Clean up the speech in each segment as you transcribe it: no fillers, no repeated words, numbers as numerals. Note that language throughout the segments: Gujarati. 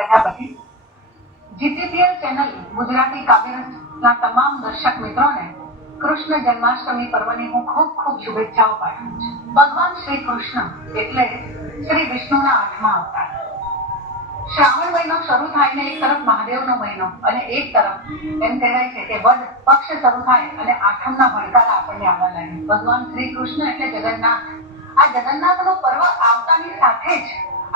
પ્રજાપતિ જીટીપીએલ ચેનલ ગુજરાતી કાવ્યરસના તમામ દર્શક મિત્રોને કૃષ્ણ જન્માષ્ટમી પર્વની હું ખૂબ ખૂબ શુભેચ્છાઓ પાઠવું છું. ભગવાન શ્રી કૃષ્ણ એટલે શ્રી વિષ્ણુના 8મા અવતાર. શ્રાવણ મહિનો શરૂ થાય ને એક તરફ મહાદેવનો મહિનો અને એક તરફ એમ કહેવાય છે કે વદ પક્ષ શરૂ થાય અને આઠમના ભડકારા આપણને આવવા લાગે. ભગવાન શ્રી કૃષ્ણ એટલે જગન્નાથ. આ જગન્નાથનો પર્વ આવતાની સાથે જ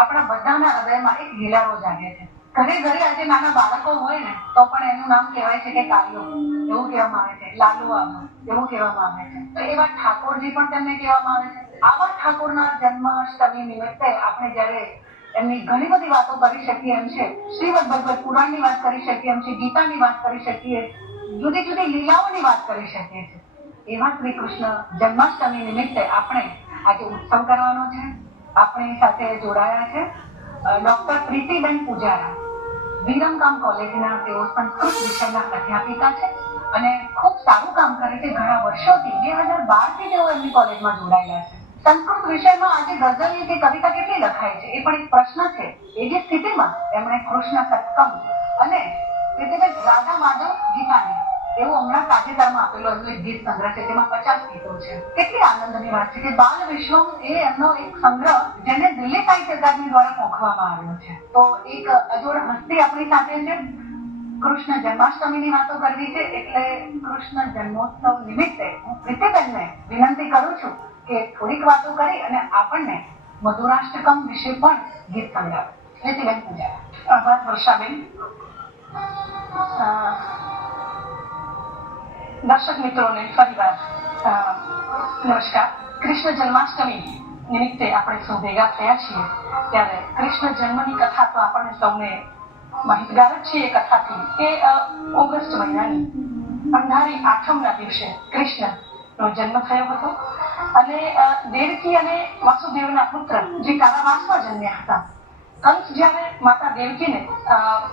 આપણા બધાના હૃદયમાં એક હિલારો જાગે છે. ઘરે ઘરે આજે નાના બાળકો હોય ને તો પણ એનું નામ કહેવાય છે કે કાલિયો એવું કહેવામાં આવે છે, લાલુ એવું કહેવામાં આવે છે. તો એવા ઠાકોરજી પણ તેમને કહેવામાં આવે છે. આવા ઠાકોરના જન્માષ્ટમી નિમિત્તે આપણે જ્યારે એમની ઘણી બધી વાતો કરી શકીએ એમ છે. શ્રીમદ ભગવત પુરાણની વાત કરી શકીએ એમ છે, ગીતાની વાત કરી શકીએ, જુદી જુદી લીલાઓની વાત કરી શકીએ છીએ. એવા શ્રી કૃષ્ણ જન્માષ્ટમી નિમિત્તે આપણે આજે ઉત્સવ કરવાનો છે. આપણી સાથે જોડાયા છે ડોક્ટર પ્રીતિબેન પૂજારા, વિરમગામ કોલેજના. તેઓ સંસ્કૃત વિષયના અધ્યાપિકા છે અને ખૂબ સારું કામ કરે છે. ઘણા વર્ષોથી 2012 થી તેઓ એમની કોલેજમાં જોડાયેલા છે. સંસ્કૃત વિષયમાં આજે ગઝલની કે કવિતા કેટલી લખાય છે એ પણ એક પ્રશ્ન છે. એવી સ્થિતિમાં એમણે કૃષ્ણ સત્કમ અને રાધા માધવ ગીતાની એવું હમણાં તાજેતરમાં આપેલો એમનો એક ગીત સંગ્રહ છે, જેમાં 50 ગીતો છે. કેટલી આનંદની વાત છે કે બાલ વિશ્વમ એ એમનો એક સંગ્રહ જેને દિલ્હી સાહિત્ય અકાદમી દ્વારા મોકલવામાં આવ્યો છે. તો એક અજોડ હસ્તી આપણી સાથે છે. કૃષ્ણ જન્માષ્ટમીની વાતો કરવી છે એટલે કૃષ્ણ જન્મોત્સવ નિમિત્તે હું પ્રીતિબેનને વિનંતી કરું છું કે થોડીક વાતો કરી અને આપણને મધુરાષ્ટકમ વિશે પણ ગીત સંભળાવે. પ્રીતિબેન પૂજારા. આભાર વર્ષાબેન. દર્શક મિત્રોને ફરીવાર નમસ્કાર. કૃષ્ણ જન્માષ્ટમી નિમિત્તે આપણે સૌ ભેગા થયા છીએ ત્યારે કૃષ્ણ જન્મની કથા તો આપણને સૌને માહિતગાર જ છે. એ કથાથી એ ઓગસ્ટ મહિનાની અંધારી આઠમના દિવસે કૃષ્ણનો જન્મ થયો હતો અને દેવકી અને વાસુદેવના પુત્ર જે કારાવાસમાં જન્મ્યા હતા. કંસ જ્યારે માતા દેવકીને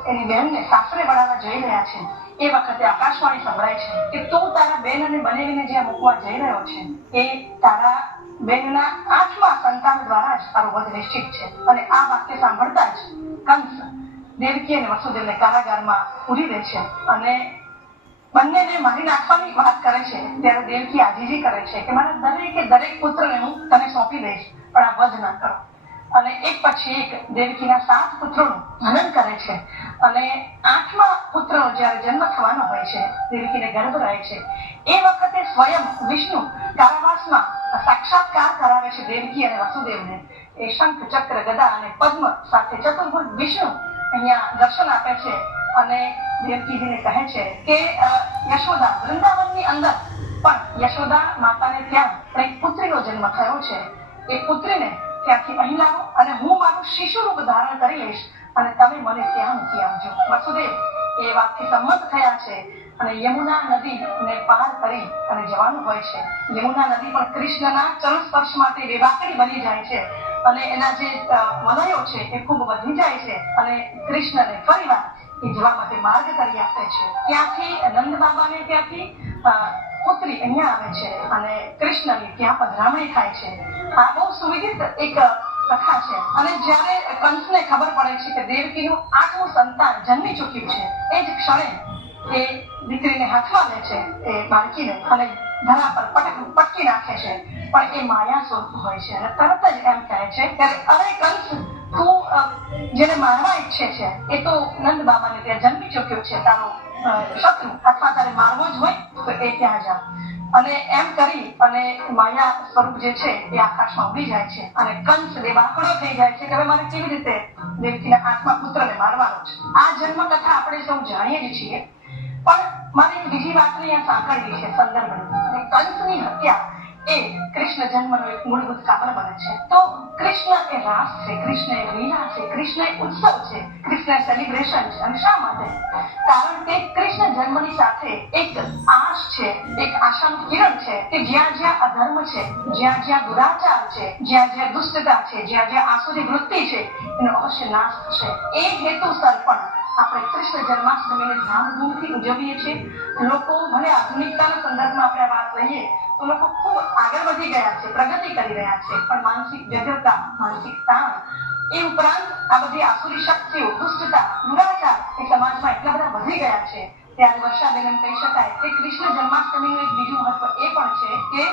એની બહેનને સાસરે વળાવવા જઈ રહ્યા છે એ વખતે આકાશવાણી સંભળાય છે કે તું તારા બેન અને બનેવીને જ્યાં મૂકવા જઈ રહ્યો છે એ તારા બેનના 8મા સંતાન દ્વારા જ તારો વધ નિશ્ચિત છે. અને આ વાક્ય સાંભળતા જ કંસ દેવકી અને વસુદેવને કારાગારમાં પૂરી દે છે અને બંનેને મારી નાખવાની વાત કરે છે. ત્યારે દેવકી આજીજી કરે છે કે મારા દરેક પુત્રને હું તને સોંપી દઈશ, પણ આ વધ ન કરો. અને એક પછી એક દેવકીના 7 પુત્રોનું હનન કરે છે અને 8મા પુત્રનો જ્યારે જન્મ થવાનો હોય છે, દેવકીને ગર્ભ રહે છે, એ વખતે સ્વયં વિષ્ણુ કારાવાસમાં સાક્ષાત્કાર કરાવે છે દેવકી અને વસુદેવને. એ શંખ, ચક્ર, ગદા અને પદ્મ સાથે ચતુર્ભુજ વિષ્ણુ અહીંયા દર્શન આપે છે અને દેવકીજીને કહે છે કે યશોદા વૃંદાવનની અંદર પણ યશોદા માતાને ત્યાં એક પુત્રીનો જન્મ થયો છે. એ પુત્રીને ત્યાંથી અહીં લાવો અને હું મારું શિશુ રૂપ ધારણ કરી લઈશ અને તમે મને ત્યાં મૂકી આવજો. વસુદેવ એ વાતથી સંમત થયા છે અને યમુના નદીને પાર કરી અને જવાનું હોય છે. યમુના નદી પણ કૃષ્ણના ચરણ સ્પર્શ માટે બેબાકડી બની જાય છે અને એના જે વલયો છે એ ખૂબ વધી જાય છે અને કૃષ્ણને ફરીવાર એ જવા માટે માર્ગ કરી આપે છે. ત્યાંથી નંદ બાબાને ત્યાંથી પુત્રી અહીંયા આવે છે અને કૃષ્ણની ત્યાં પધરામણી થાય છે. આ બહુ સુવિદિત એક કથા છે. અને જ્યારે કંસને ખબર પડે છે કે દેવકીનું 8મું સંતાન જન્મી ચૂક્યું છે, એ જ ક્ષણે એ દીકરીને હાથમાં લે છે, એ બાળકીને, અને ધરા પર પટકી નાખે છે. પણ એ માયા સ્વરૂપ હોય છે અને તરત જ એમ કહે છે કે અરે કંસ, તું જેને મારવા ઈચ્છે છે એ તો નંદ બાબાને ત્યાં જન્મી ચૂક્યો છે, તારો શત્રુ, અથવા તારે મારવો જ હોય તો એ ત્યાં જા. અને એમ કરી અને માયા સ્વરૂપ જે છે એ આકાશમાં ઉડી જાય છે અને કંસ બેબાકડો થઈ જાય છે કે હવે મારે કેવી રીતે દેવકીના 8મા પુત્રને મારવાનો છે. આ જન્મ કથા આપણે સૌ જાણીએ જ છીએ, પણ મારે એક બીજી વાતને અહીંયા સાંકળવી છે સંદર્ભની. કંસની હત્યા એ કૃષ્ણ જન્મનું એક મૂળભૂત કારણ બને છે. તો કૃષ્ણ એ રાસ છે, કૃષ્ણ એ લીલા છે, કૃષ્ણ એ ઉત્સવ છે, કૃષ્ણ એ સેલિબ્રેશન છે. અને શા માટે? કારણ કે કૃષ્ણ જન્મની સાથે એક આશ છે, એક આશાનું કિરણ છે કે જ્યાં જ્યાં અધર્મ છે, જ્યાં જ્યાં દુરાચાર છે, જ્યાં જ્યાં દુષ્ટતા છે, જ્યાં જ્યાં આસુરી વૃત્તિ છે, એનો અવશ્ય નાશ થશે. એ હેતુસર પણ આપણે કૃષ્ણ જન્માષ્ટમીને ધામધૂમથી ઉજવીએ છીએ. લોકો ભલે આધુનિકતાના સંદર્ભમાં આપણે વાત લઈએ તો લોકો ખૂબ આગળ વધી ગયા છે, પ્રગતિ કરી રહ્યા છે, પણ માનસિક વ્યગ્રતા, માનસિક તાણ એ ઉપરાંત આ બધી આસુરી શક્તિઓ, દુષ્ટતા, દુરાચાર એ સમાજમાં એટલા બધા વધી ગયા છે ત્યારે વર્ષાબેન એમ કહી શકાય કે કૃષ્ણ જન્માષ્ટમીનું એક બીજું મહત્વ એ પણ છે કે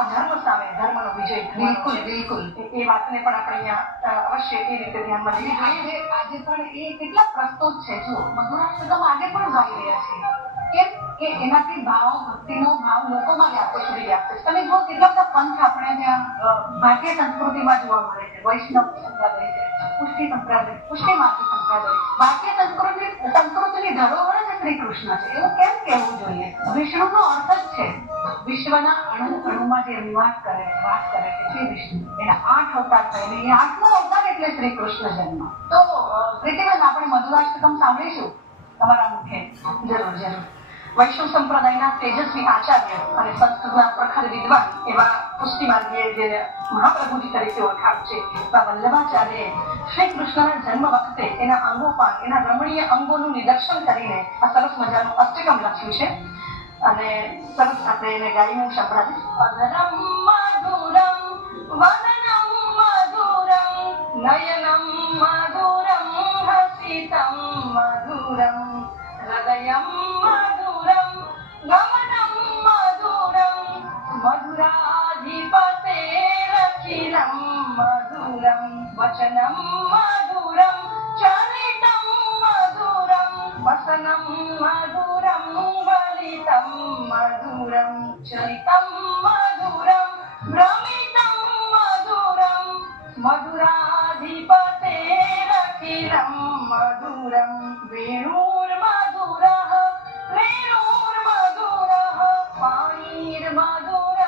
અધર્મ સામે ધર્મનો વિજય બિલકુલ બિલકુલ એ વાતને પણ આપણે અહીંયા અવશ્ય એ રીતે ધ્યાનમાં લેવી જોઈએ. આજે પણ એ કેટલા પ્રસ્તુત છે. જો મધુરાષ્ટકમ આજે પણ ગાઈ રહ્યા છે કેમ કે એનાથી ભાવ, ભક્તિનો ભાવ લોકોમાં વ્યાપ્ત છે. તમે જો કેટલા બધા પંથ આપણે ત્યાં ભારતીય સંસ્કૃતિમાં જોવા મળે છે. વૈષ્ણવ સંપ્રદાય છે, પુષ્ટિ સંપ્રદાય, પુષ્ટિમાર્ગી સંપ્રદાય. ભારતીય સંસ્કૃતિની ધરોહર જ શ્રી કૃષ્ણ છે. એવું કેમ કહેવું જોઈએ? વિષ્ણુનો અર્થ જ છે વિશ્વના અણુમાં જે નિવાસ કરે છે, વાસ કરે છે તે વિષ્ણુ. એના 8 અવતાર થઈને એ 8મો અવતાર એટલે શ્રી કૃષ્ણ જન્મ. તો પ્રીતિબેન, આપણે મધુરાષ્ટકમ સાંભળીશું તમારા મુખે. જરૂર જરૂર. વૈષ્ણવ સંપ્રદાયના તેજસ્વી આચાર્ય અને સંસ્કૃતના પ્રખર વિદ્વાન એવા પુષ્ટિમાર્ગીય જે મહાપ્રભુજી તરીકે ઓળખાણ છે એવા વલ્લભાચાર્યએ શ્રી કૃષ્ણના જન્મ વખતે એના અંગોપાન, એના રમણીય અંગોનું નિદર્શન કરીને આ સરસ મજાનું અષ્ટકમ લખ્યું છે અને સરસ આપણે એને ગાઈને સંભળાવીશ. અધરમ મધુરમ વદનમ મધુરમ નયનમ મધુરમ હસિતમ મધુરમ હૃદયમ મધુરમ ગમનમ મધુરમ મધુરાધિપતેરખિલમ મધુરમ વચનમ મધુરમ ચરિતમ મધુરમ વસનમ મધુરમ વલિતમ મધુરમ ચરિતમ મધુરમ ભ્રમિતમ મધુરમ મધુરાધિપતેરખિલમ મધુરમ વેણુર્મધુરઃ વેણુર્મધુરઃ પાણીર્મધુરઃ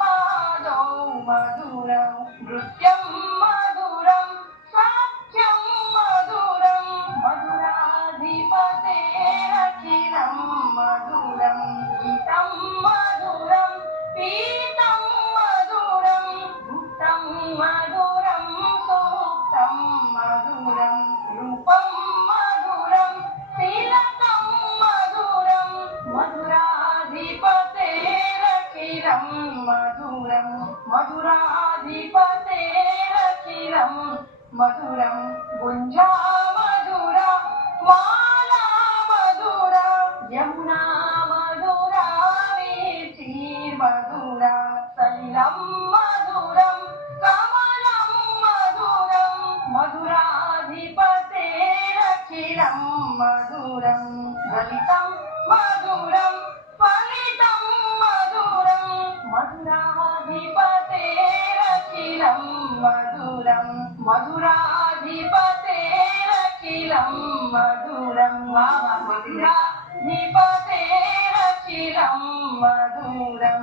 પાદૌ મધુરં નૃત્યં મધુરં સાખ્યં મધુરં મધુરાધિપતેરખિલં મધુરં ગીतं મધુરં પીतं મધુરં ભુક્तं મધુરં સુક્तं મધુરં રૂપં મધુરં તિલકં મધુરં મધુરાધિપતેરખિલં મધુરં મધુરાધિપતેરખિલં મધુરં ગુંજા મધુરા માલા મધુરા યમુના મધુરા વીથિર મધુરા સલિલં મધુરં કમલં મધુરં મધુરાધિપતેરખિલં મધુરં લલિतं મધુરં ફલિतं મધુરં મધુરાધિપતેરખિલં મધુરં મધુરાધિપતેરખિલં મધુરં મધુરાધિપતેરખિલં મધુરં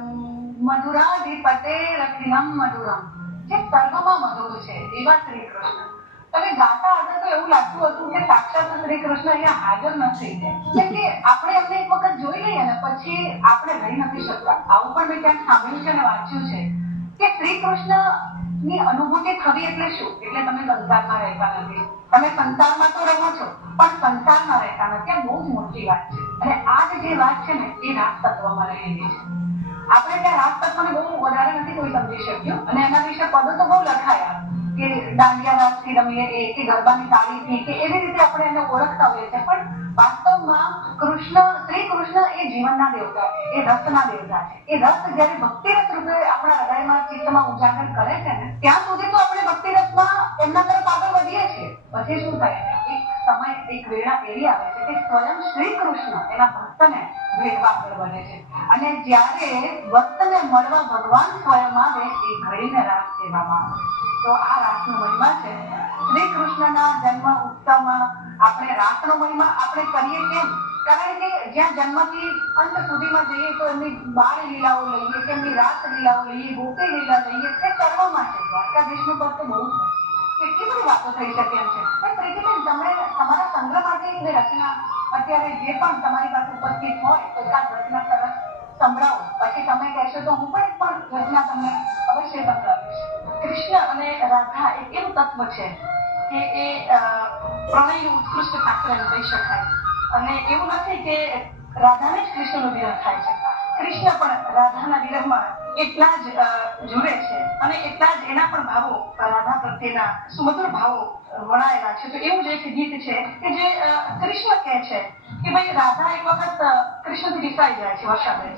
મધુરાધિપતેરખિલં મધુરમ. જે સર્વમાં મધુર છે એવા શ્રી કૃષ્ણ. તમે ગાતા હતા તો એવું લાગતું હતું કે સાક્ષાત શ્રી કૃષ્ણ અહીંયા હાજર નથી. કેમ કે આપણે એમને એક વખત જોઈ લઈએ ને પછી આપણે રહી નથી શકતા. આવું પણ મેં ક્યાંક સાંભળ્યું છે અને વાંચ્યું છે કે શ્રી કૃષ્ણની અનુભૂતિ થવી એટલે શું? એટલે તમે સંસારમાં રહેતા નથી. તમે સંસારમાં તો રહો છો પણ સંસારમાં રહેતા નથી. આ બહુ જ મોટી વાત છે. અને આ જે વાત છે ને એ રાસ તત્વમાં રહેલી છે. આપણે ત્યાં રાસ તત્વને બહુ વધારે નથી કોઈ સમજી શક્યું અને એના વિશે પદો તો બહુ લખાયા કે દાંડિયા રાસથી રમીએ કે ગરબાની તાળીથી કે એવી રીતે આપણે એને ઓળખતા હોઈએ છીએ. પણ વાસ્તવમાં શ્રી કૃષ્ણ એ જીવનના દેવતા છે, એ રસના દેવતા છે. એ રસ જયારે ભક્તિરસ રૂપે આપણા હૃદયમાં, ચિત્તમાં ઉજાગર કરે છે ને ત્યાં સુધી તો આપણે ભક્તિરસમાં એમના તરફ આગળ વધીએ છીએ. પછી શું થાય છે? એક સમય, એક વેળા એવી આવે છે કે સ્વયં શ્રી કૃષ્ણ એના ભક્તને ભેટવા આગળ વધે છે અને જ્યારે ભક્તને મળવા ભગવાન સ્વયં આવે એ ઘડીને રાસ કહેવામાં આવે. તો આ રાસનો મહિમા છે. શ્રી કૃષ્ણના જન્મ ઉત્સવમાં આપણે રાસનો મહિમા આપણે કરીએ કેમ? કારણ કે જ્યાં જન્મથી અંત સુધીમાં જઈએ તો એમની બાળ લીલાઓ લઈએ કે એમની રાસ લીલાઓ લઈએ, ગોપી લીલા લઈએ, તે સર્વમાં છે. દ્વારકાધીશનું પદ તો બહુ જ કેટલી બધી વાતો થઈ શકે એમ છે. પણ પ્રીતિબેન, તમે તમારા સંગ્રહમાંથી જે રચના અત્યારે જે પણ તમારી પાસે ઉપસ્થિત હોય તો એકાદ રચના સરસ સંભળાવો. પછી તમે કહેશો તો હું પણ રચના તમને અવશ્ય સંભળાવીશ. કૃષ્ણ અને રાધા એક એવું તત્વ છે કે એ પ્રણયનું ઉત્કૃષ્ટ પાત્ર એમ કહી શકાય. અને એવું નથી કે રાધાને જ કૃષ્ણનો વિરહ થાય છે. કૃષ્ણ પણ રાધાના વિરહમાં એટલા જ જુએ છે અને એટલા જ એના પણ ભાવો રાધા પ્રત્યેના સુમધુર ભાવો વણાયેલા છે. તો એવું જ એક ગીત છે કે જે કૃષ્ણ કહે છે કે ભાઈ રાધા એક વખત કૃષ્ણથી રિસાઈ જાય છે વર્ષાબેન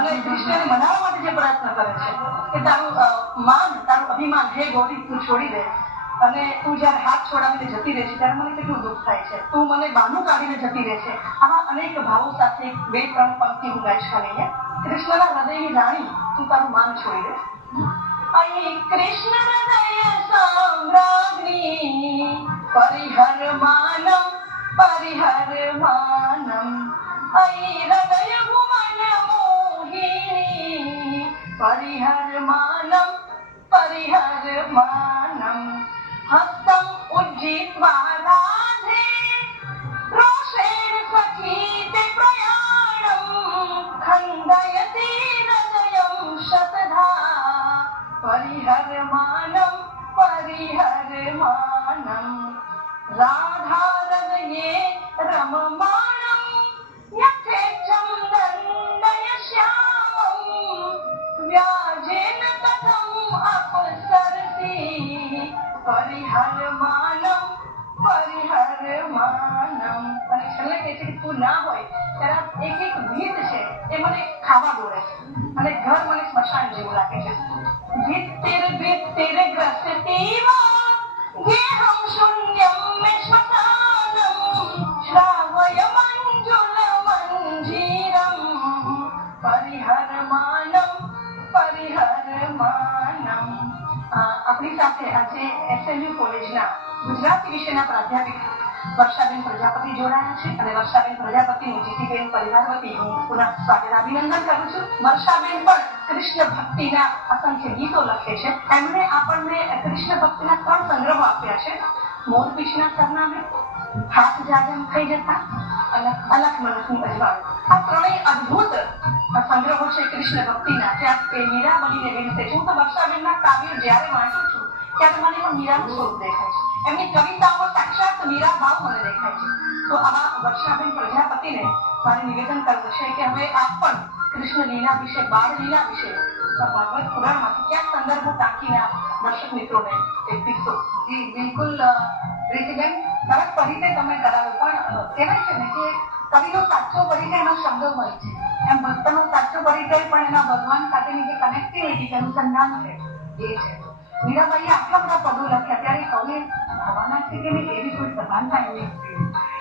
અને કૃષ્ણને મનાવવા માટે જે પ્રયત્ન કરે છે કે તારું તારું અભિમાન હે ગૌરી તું છોડી દે અને તું જયારે હાથ છોડાવીને જતી રહે છે ત્યારે મને કેટલું દુઃખ થાય છે, તું મને બાનું કાઢીને જતી રહે છે. આવા અનેક ભાવો સાથે 2-3 પંક્તિ હું ગાઈશ ખાલી. કૃષ્ણના હૃદયની રાણી તું તારું માન છોડી દે. અહીં કૃષ્ણ હૃદય સામ્રાજ્ઞી પરિહર માનમ અહીં હૃદય ભુવન મોહિની પરિહર માનમ હસ્તમ ઉજ્જીત્વા રાધે રોષેણ સખીતે પ્રયાણમ ખંડયતિ હૃદયમ શતધા પરિહર માનમ રાધા હૃદયે રમમાણમ યથેચ્છમ દંડય શ્યામમ વ્યાજેન કથમ અપસરસી પરિહર માનમ. અને છેલ્લે કહે છે કે તું ના હોય ત્યારે એક ગીત છે એ મને ખાવા દોડે છે અને ઘર મને સ્મશાન જેવું લાગે છે. ભીત્તિર ગ્રસતીવા ગેહમ શૂન્યમ મે શ્મશાનમ શ્રાવય મંજુલ મંજીરમ પરિહર માનમ. આપણી સાથે આજે SLU કોલેજના ગુજરાતી વિષયના પ્રાધ્યાપક વર્ષાબેન પ્રજાપતિ જોડાયા છે અને વર્ષાબેન પ્રજાપતિનું જીતીબેન પરિવાર વતી હું પુનઃ સ્વાગત અભિનંદન કરું છું. વર્ષાબેન પણ કૃષ્ણ ભક્તિના અસંખ્ય ગીતો લખે છે. એમણે આપણને કૃષ્ણ ભક્તિના 3 સંગ્રહો આપ્યા છે. મોરપીંછના સરનામે, હાથ જાગમ થઈ જતા, અલખ મનસની અજવાળું. આ ત્રણેય અદ્ભુત સંગ્રહો છે કૃષ્ણ ભક્તિના. ત્યાં મીરા બનીને વિનસે છે. હું તો વર્ષાબેનના કાવ્યો જ્યારે વાંચું છું ત્યારે મને પણ મીરાનું સ્વરૂપ દેખાય છે. એમની કવિતાઓમાં સાક્ષાત મીરા ભાવ મને દેખાય છે. તો આવા વર્ષાબેન પ્રજાપતિને મારે નિવેદન કરવું છે કે હવે આપ પણ કૃષ્ણ લીલા વિશે, બાળ લીલા વિશે ભાગવત પુરાણમાંથી ક્યાંક સંદર્ભો ટાંકીને આપ દર્શક મિત્રોને એક કિસ્સો. જી બિલકુલ પ્રીતિબેન, સરસ પરિચય તમે કરાવ્યો. પણ કહેવાય છે ને કે કવિનો સાચો પરિચય એનો શબ્દોમય છે, એમ ભક્તનો સાચો પરિચય પણ એના ભગવાન સાથેની જે કનેક્ટિવિટી છે, અનુસંધાન છે, એ છે. મીરાબાઈએ આટલા બધા પદો લખ્યા ત્યારે કવિ થવાના છે કે નહીં એવી કોઈ સભાનતા એમની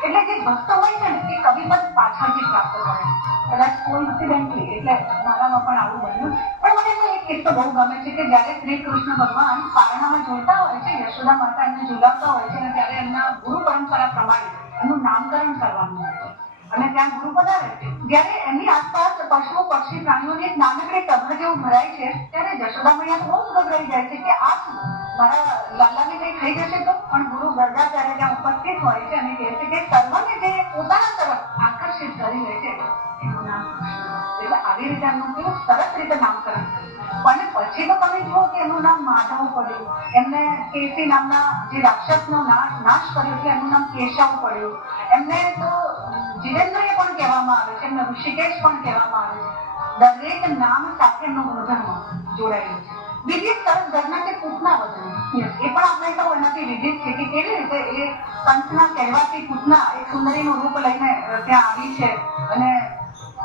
એટલે જે ભક્ત હોય છે ને એ કવિ પદ પાછળથી પ્રાપ્ત કરે. કદાચ કોઇન્સિડન્ટલી એટલે મારામાં પણ આવું બન્યું. પણ મને તો એક કિસ્સો બહુ ગમે છે કે જ્યારે શ્રી કૃષ્ણ ભગવાન પારણામાં ઝૂલતા હોય છે, યશોદા માતા એમને ઝુલાવતા હોય છે અને ત્યારે એમના ગુરુ પરંપરા પ્રમાણે એમનું નામકરણ કરવાનું હોય છે અને ત્યાં ગુરુ પધારે છે. જ્યારે એમની આસપાસ પશુઓ, પક્ષી, પ્રાણીઓની એક નાનકડી સભા જેવું ભરાય છે ત્યારે યશોદા મૈયા બહુ ગભરાઈ જાય છે કે આ મારા લાલાને કઈ થઈ જશે તો. પણ ગુરુ ગરગા ત્યારે ત્યાં ઉપસ્થિત હોય છે અને કહે છે કે સર્વને જે પોતાના તરફ આકર્ષિત કરી લે છે એનું નામ કૃષ્ણ. એટલે આવી રીતે એમનું કેવું સરસ રીતે નામકરણ કર્યું. અને પછી તો તમે જુઓ કે એનું નામ માધવ પડ્યું, એમને કેસી નામના જે રાક્ષસનો નાશ કર્યો એટલે એનું નામ કેશવ પડ્યું. એમને તો જીરેન્દ્રય પણ કહેવામાં આવે છે, એમને ઋષિકેશ પણ કહેવામાં આવે છે. દરેક નામ સાથે એમનો ગુણધર્મ જોડાયેલું છે. બીજી સરસ ઘટના કે પૂતના વચન, એ પણ આપણે તો એનાથી વિદિત છે કે કેવી રીતે એ કંસના કહેવાતી પૂતના એક સુંદરીનું રૂપ લઈને ત્યાં આવી છે અને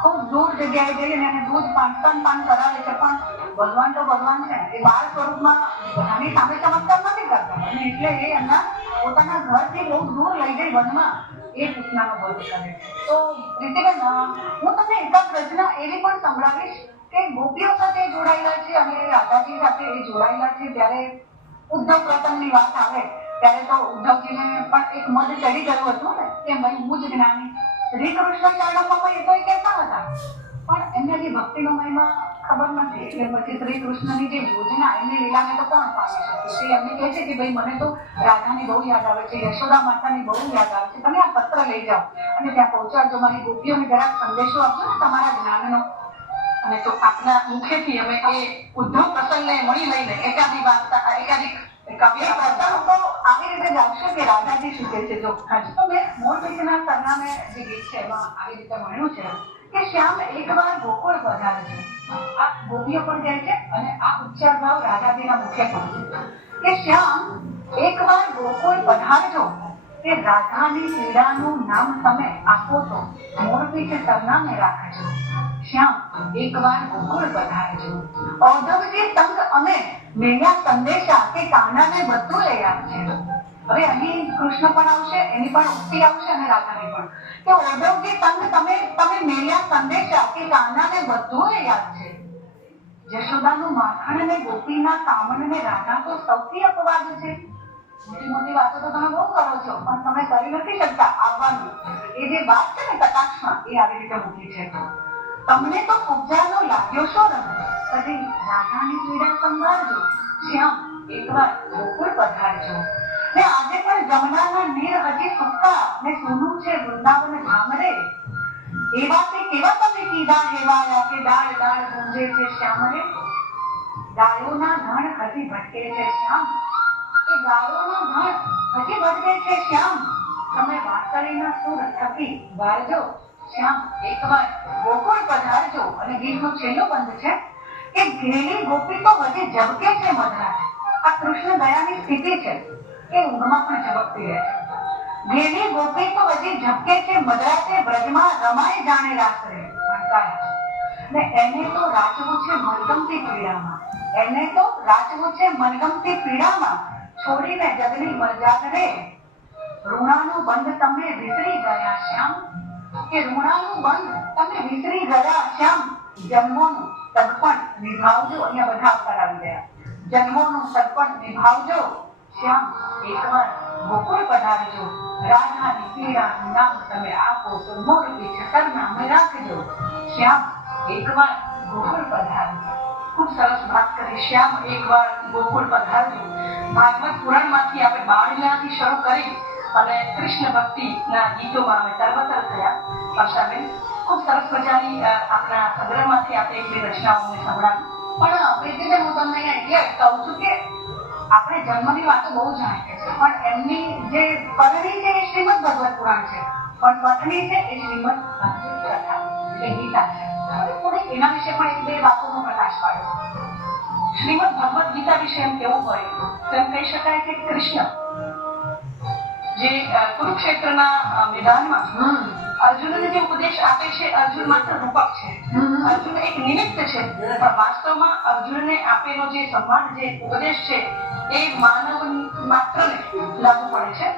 ખૂબ દૂર જગ્યાએ જઈને એને દૂધ પાન કરાવે છે. પણ ભગવાન તો ભગવાન છે, એ બાળ સ્વરૂપમાં બધાની સામે ચમત્કાર નથી કરતા અને એટલે એ એમના પોતાના ઘરથી બહુ દૂર લઈ જઈ વનમાં એ પૂતનાનો વધ કરે છે. તો પ્રીતિબેન, હું તમને એકાદ રચના એવી પણ સંભળાવીશ કે ગોપીઓ સાથે જોડાયેલા છે અને રાધાજી સાથે એ જોડાયેલા છે. ત્યારે ઉદ્ધવ પ્રસંગની વાત આવે ત્યારે તો ઉદ્ધવજીને પણ એક મદ ચડી ગયું હતું ને કે ભાઈ હું જ જ્ઞાની. શ્રી કૃષ્ણ ચરણોમાં એ તો એ કહેતા હતા પણ એમને જે ભક્તિનો મહિમા ખબર નથી. એટલે પછી શ્રી કૃષ્ણની જે યોજના એમની લીલાને તો કોણ પામી શકે. એમને કહે છે કે ભાઈ મને તો રાધાની બહુ યાદ આવે છે, યશોદા માતાની બહુ યાદ આવે છે, તમે આ પત્ર લઈ જાઓ અને ત્યાં પહોંચાડજો, મારી ગોપીઓને જરાક સંદેશો આપજો ને તમારા જ્ઞાનનો. અને તો આપના મુખેથી અમે એ ઉદ્ધવ પ્રસંગને મળી લઈને એકાદી વાર્તા, એકાદી કાવ્ય પ્રસંગ તો આવી રીતે જ આવશે કે રાધાજી શું કહે છે. જો તો મેં મોરપીંછના સરનામે જે ગીત છે એમાં આવી રીતે મળ્યું છે કે શ્યામ એકવાર ગોકુળ પધારજો. આ ગોપીઓ પણ કહે છે અને આ ઉચ્ચાર ભાવ રાધાજીના મુખે પણ છે કે શ્યામ એકવાર ગોકુળ પધારજો. કે રાધાની પીડાનું નામ તમે આપો તો મોરપીછ સરનામે રાખજો. શ્યામ એકવાર ગોકુળ પધારજો. ઔધવજી તંગ અમે મેળ્યા સંદેશા કે કાનાને બધું લઈ આપશે. હવે અહીં કૃષ્ણ પણ આવશે, એની પણ ઉક્તિ આવશે અને રાધાની પણ કે ઔધવજી તંગ તમે મેળ્યા સંદેશા કે કાનાને બધું લઈ આપશે. જશોદાનું માખણ અને ગોપીના કામણને રાધા તો સૌથી અપવાદ છે. મોટી મોટી વાતો તો તમે બહુ કરો છો પણ તમે કરી નથી શકતા આવવાનું. એ જે વાત છે ને કટાક્ષમાં એ આવી રીતે મૂકી છે. તમને તો ઉપજાનો લાગ્યો શો રંગ, કદી રાધાની પીડા સંભાળજો. શ્યામ એકવાર ગોકુળ પધારજો. ને આજે પણ જમનાના નીર હજી સૂકા ને સોનું છે વૃંદાવન ધામ રે. એવા તે કેવા તમે કીધા હેવાયા કે ડાળ ડાળ ગુંજે છે શ્યામ રે. ગાયોના ધણ હજી ભટકે છે શ્યામ. એ ગાયોના ધણ હજી ભટકે છે શ્યામ. તમે વાસળીના સુર થકી વાળજો. શ્યામ એકવાર ગોકુળ પધારજો. અને ગીતનું છેલ્લું બંધ છે કે ઘેલી ગોપી તો હજી ઝબકે છે મધરાત. આ કૃષ્ણ દયાની સ્થિતિ છે કે ઊંઘમાં પણ ઝબકતી રહે છે. ઘેલી ગોપી તો હજી ઝબકે છે મધરાતે બ્રજમાં રમાય જાણે રાત્રે ભણકાયા. ને એને તો રાચવું છે મરગમતી પીડામાં. એને તો રાચવું છે મરગમતી પીડામાં. છોડીને જગની મરજાદ રે. ઋણાનું બંધ તમે વિસરી ગયા શ્યામ. કે ઋણાનું બંધ તમે વિસરી ગયા શ્યામ. જન્મોનું સદપણ નિભાવજો. અહીંયા બધા અવતાર આવી ગયા. જન્મોનું સદપણ નિભાવજો. શ્યામ એકવાર ગોકુળ પધારજો. રાધાની પીડાનું નામ તમે આપો તો મોરપીછ સરનામે રાખજો. શ્યામ એકવાર ગોકુળ પધારજો. ખૂબ સરસ વાત કરી. શ્યામ એકવાર ગોકુળ પધારજો. ભાગવત પુરાણમાંથી આપણે બાળલીલાથી શરૂ કરી અને કૃષ્ણ ભક્તિના ગીતોમાં અમે તરબતર થયા. વર્ષાબેન ખૂબ સરસ મજાની આપણા સંગ્રહમાંથી આપણે એક બે રચનાઓને સંભળાવી. પણ પ્રીતિબેન હું તમને અહીંયા એટલે કહું છું કે આપણે જન્મની વાતો બહુ જાણીએ છીએ પણ એમની જે કરણી છે એ શ્રીમદ ભગવત પુરાણ છે પણ પત્ની છે એ શ્રીમદ ભાગવત કથા એટલે ગીતા છે. થોડીક એના વિશે પણ એક બે વાતોનો પ્રકાશ પાડ્યો. શ્રીમદ ભગવત ગીતા વિશે એમ કેવું હોય તો એમ કહી શકાય કે કૃષ્ણ જે કુરુક્ષેત્રના મેદાનમાં અર્જુનને જે ઉપદેશ આપે છે, અર્જુન માત્ર રૂપક છે. અર્જુન એક નિમિત્ત છે પણ વાસ્તવમાં અર્જુનને આપેલો જે સંવાદ જે ઉપદેશ છે એ માનવ માત્રને લાગુ પડે છે.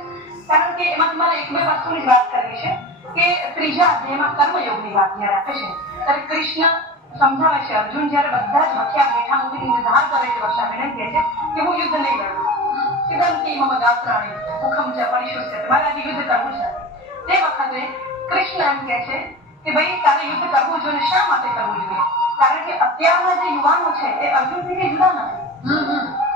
કારણ કે એમાં તમારે એક બે વસ્તુની વાત કરવી છે કે ત્રીજા અધ્યાયમાં કર્મયોગની વાત જ્યારે આપે છે ત્યારે કૃષ્ણ સમજાવે છે અર્જુન જ્યારે બધા જ હથિયાર બેઠા મૂકી નિર્ધાર કરે છે વર્ષાબેન કહે છે કે હું યુદ્ધ નહીં લડું. સિદ્ધાંતિ મમ ગાત્રાણી મુખમ ચ પરિશુષ્ય. મારે આજે યુદ્ધ કરવું છે. તે વખતે કૃષ્ણ એમ કહે છે કે ભાઈ તારે યુદ્ધ કરવું જોઈએ. શા માટે કરવું જોઈએ? કારણ કે અત્યારના જે યુવાનો છે એ અર્જુનથી કઈ જુદા નથી.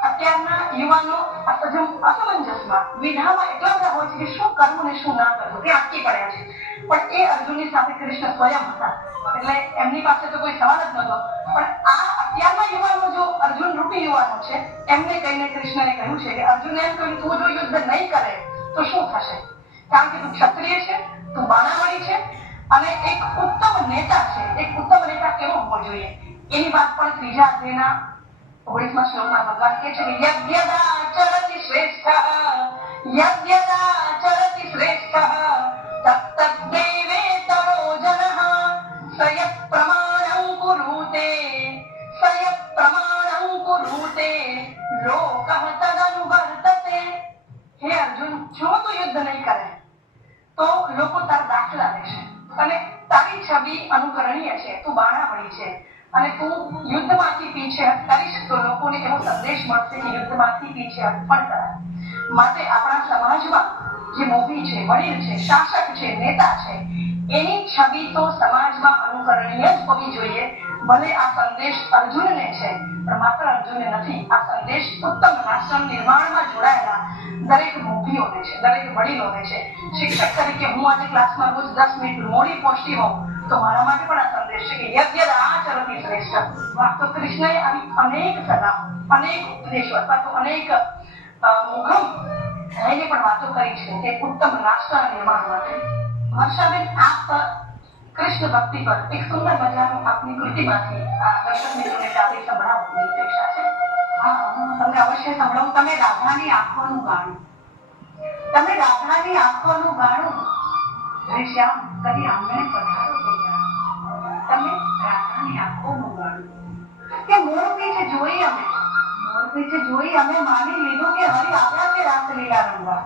અત્યારના યુવાનો અસમંજસમાં વિધામાં એટલા બધા હોય છે કે શું કરવું ને શું ના કરવું તે અટકી પડ્યા છે. પણ એ અર્જુનની સાથે કૃષ્ણ સ્વયં હતા એટલે એમની પાસે તો કોઈ સવાલ જ નહોતો. પણ આ અત્યારના યુવાનો જો અર્જુન રૂપી યુવાનો છે એમને કહીને કૃષ્ણએ કહ્યું છે કે અર્જુન એમ કહ્યું તું જો યુદ્ધ નહીં કરે તો શું થશે? કારણ કે તું ક્ષત્રિય છે, તું બાણાવળી છે અને એક ઉત્તમ નેતા છે. એક ઉત્તમ નેતા કેવો હોવો જોઈએ એની વાત પણ ત્રીજા અધ્યાયના 19મા શ્લોકમાં ભગવાન કહે છે કે યદ્યદા ચરતિ શ્રેષ્ઠઃ યદ્યદા ચરતિ શ્રેષ્ઠઃ તત્તદ્દેવેતરો જનઃ સયત પ્રમાણં કુરુતે સયત પ્રમાણં કુરુતે લોકઃ તદનુવર્તતે. હે અર્જુન જો તું યુદ્ધ નહીં કરે તો લોકો તારા દાખલા લેશે અને તારી છબી અનુકરણીય છે. તું બાણાવળી છે અને તું યુદ્ધમાંથી પીછેહટ કરીશ તો લોકોને એવો સંદેશ મળશે કે યુદ્ધમાંથી પીછેહટ પણ કરાય. માટે આપણા સમાજમાં જે મોભી છે, વડીલ છે, શાસક છે, નેતા છે એની છબી તો સમાજમાં અનુકરણીય જ હોવી જોઈએ. ભલે આ સંદેશ અર્જુનને છે પણ માત્ર અર્જુનને નથી. આ સંદેશ ઉત્તમ રાષ્ટ્ર નિર્માણમાં જોડાયેલા દરેક મોભીઓને છે, દરેક વડીલોને છે. શિક્ષક તરીકે હું આજે ક્લાસમાં રોજ 10 મિનિટ મોડી પહોંચતી હોઉં તો મારા માટે પણ આ સંદેશ છે કે યદ્યદા આચરતિ શ્રેષ્ઠ. વાહ, તો કૃષ્ણએ આવી અનેક સલાહ, અનેક ઉપદેશો અથવા તો અનેક મુઘમ રહીને પણ વાતો કરી છે કે ઉત્તમ રાષ્ટ્ર નિર્માણ માટે. વર્ષાબેન આપ કૃષ્ણ ભક્તિ પર એક સુંદર મજાનું આપની કૃતિમાંથી આ દર્શક મિત્રોને કાવ્ય સંભળાવો એવી અપેક્ષા છે. હા, હું તમને અવશ્ય સંભળાવું. તમે રાધાની આંખોનું ગાણું, તમે રાધાની આંખોનું ગાણું, રે શ્યામ કદી આંગણે પધારો તો જાણું. તમે રાધાની આંખોનું ગાણું કે મોર પીછે જોઈ અમે, મોર પીછે જોઈ અમે માની લીધું કે હરી આવ્યા છે રાસલીલા રંગવા.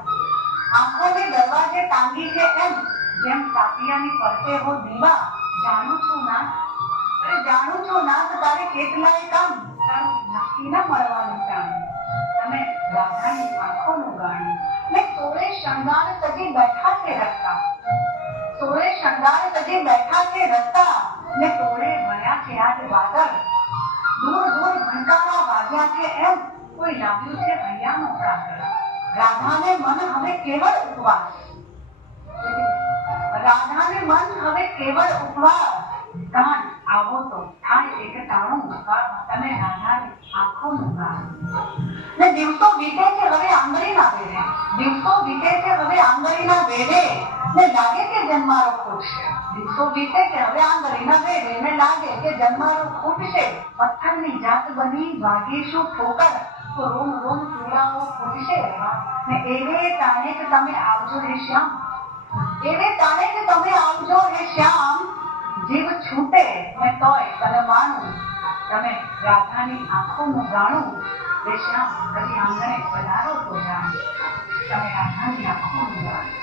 આંખોને દરવાજે ટાંગી છે એમ જેમ તાપિયાની ફરતે હો દીવા. જાણું છું નાથ, અરે જાણું છું નાથ તારે કેટલાય કામ, તારું નક્કી ન મળવાનું કામ. તમે રાધાની આંખોનું ગાણું ને સોળે શણગાર સજી બેઠા છે રસ્તા, સોળે શણગાર સજી બેઠા છે રસ્તા ને તોડે ભર્યા છે આજ વાદળ. દૂર દૂર ઘંટાળા વાગ્યા છે એમ કોઈ લાવ્યું છે હૈયાનો કાગળ. રાધાને મન હવે કેવળ ઉપવાસ, રાધાને મન હવે કેવળ ઉપવાસ. કાન આવો તો થાય એક ટાણું, તમે રાધાની આંખોનું ગાણું. ને દિવસો વીતે છે હવે આંગળીના વેરે, દિવસો વીતે છે હવે આંગળીના વેરે ને લાગે કે જન્મારો ખૂટશે. દિવસો વીતે છે હવે આંગળીના વેરે ને લાગે કે જન્મારો ખૂટશે. પથ્થરની જાત બની વાગીશું ઠોકર તો રોમ રોમ ચૂડાઓ ફૂટશે. ને એવે તાણે કે તમે આવજો રે શ્યામ, એવે તાણે કે તમે આવજો રે શ્યામ. જીવ છૂટે ને તોય તને માણું, તમે રાધાની આંખોનું ગાણું. રે શ્યામ કદી આંગણે પધારો તો જાણું. તમે રાધાની આંખોનું ગાણું.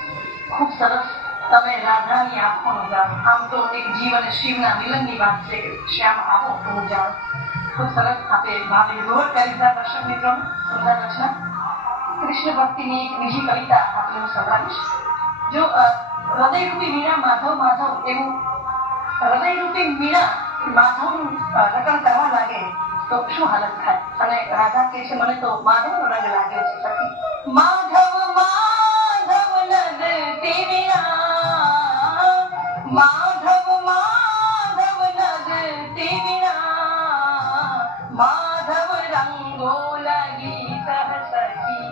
ખૂબ સરસ. તમે રાધાની આંખોનું ગાણું. આમ તો એક જીવ અને શિવના મિલનની વાત છે કે શ્યામ આવો તો હું જાણું. ખૂબ સરસ. આપે ભાવે વિભોર કરી દીધા દર્શક મિત્રોને. સુંદર રચના. કૃષ્ણ ભક્તિની એક બીજી કવિતા આપણે હું સંભળાવીશ. જો હૃદયરૂપી વીણા માધવ માધવ એવું હૃદયરૂપી વીણા માધવનું રટણ કરવા લાગે તો શું હાલત થાય? અને રાધા કહે છે મને તો માધવનો રંગ લાગ્યો છે સખી. માધવ માધવ નદતી વીણા, માધવ માધવ નદતી વીણા, માધવ રંગો લગી સહ સખી,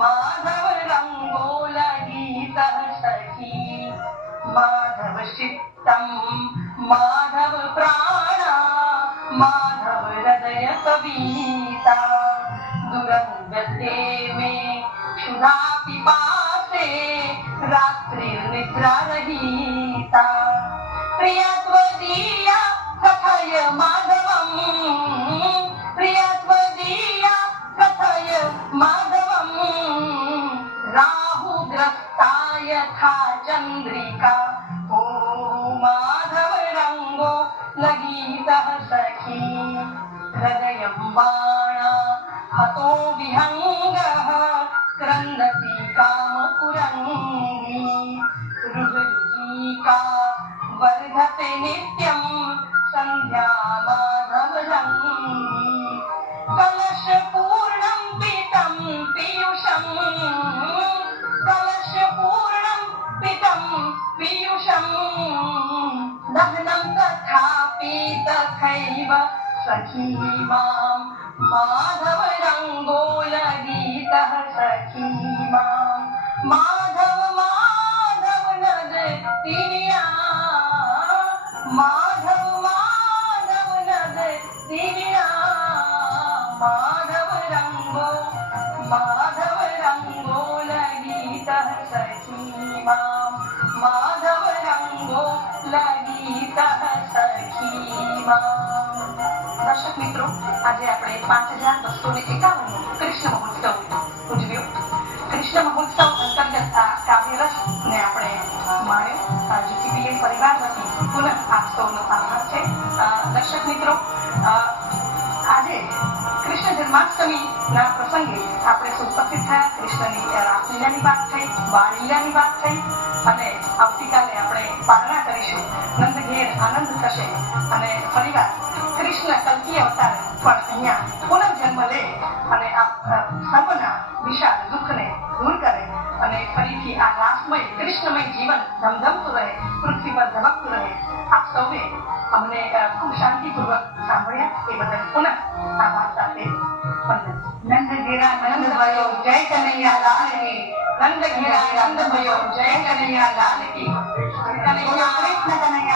માધવ રંગો લગી સહ સખી. માધવ ચિત્તમ માધવ પ્રાણા, માધવ હૃદય કવિતા. दुरंगते में क्षुधा पिपासे रात्रि निद्रा रहिता. प्रियत्वदीया कथय माधवम, प्रियत्वदीया कथय माधवम. राहुग्रस्ता यथा चंद्रिका, ओ माधव रंगो लगीत सखी. हृदयं बाणा हतो विहंगः, क्रन्दति कामकुरंगी. रुजुका वर्धते नित्यं संध्या माधव रंगी. कलश पूर्णं पीतं पीयूषं, कलश पूर्णं पीतं पीयूषं. दहनं तथापि तथैव सखी मां, माधव रंगो लगीतः सखी मां. माधव माधव नदती वीणा, माधव माधव नदती वीणा. माधव रंगो लगीतः सखी मां, माधव रंगो लगीतः सखी मां. દર્શક મિત્રો, આજે આપણે 5251 કૃષ્ણ મહોત્સવ ઉજવ્યો. કૃષ્ણ મહોત્સવ અંતર્ગત આ કાવ્યરસ ને આપણે માણ્યો. જીટીપીએમ પરિવાર વતી પુનઃ આપ સૌનો આભાર છે. દર્શક મિત્રો, આજે કૃષ્ણ જન્માષ્ટમીના પ્રસંગે આપણે ઉપસ્થિત થયા. કૃષ્ણની રાસલીલાની વાત થઈ, બાળલીલાની વાત થઈ અને આવતીકાલે આપણે પારણા કરીશું. નંદ ઘેર આનંદ થશે અને ફરીવાર કૃષ્ણ કલ્કી અવતાર પણ અહીંયા પુનર્જન્મ લે અને આ સર્વના વિશાળ દુઃખને દૂર કરે અને ફરીથી આ રાસમય કૃષ્ણમય જીવન ધમધમતું રહે, પૃથ્વી પર ધબકતું રહે. આપ સૌએ અમને ખૂબ શાંતિપૂર્વક સાંભળ્યા એ બદલ પુનઃ આભાર સાથે વંદન. નંદ ઘેરા નંદ ભયો જય કનૈયા લાલ કી, નંદ ઘેરા નંદ ભયો જય કનૈયા લાલ કી. દ્વારકાધીશ કૃષ્ણ કનૈયા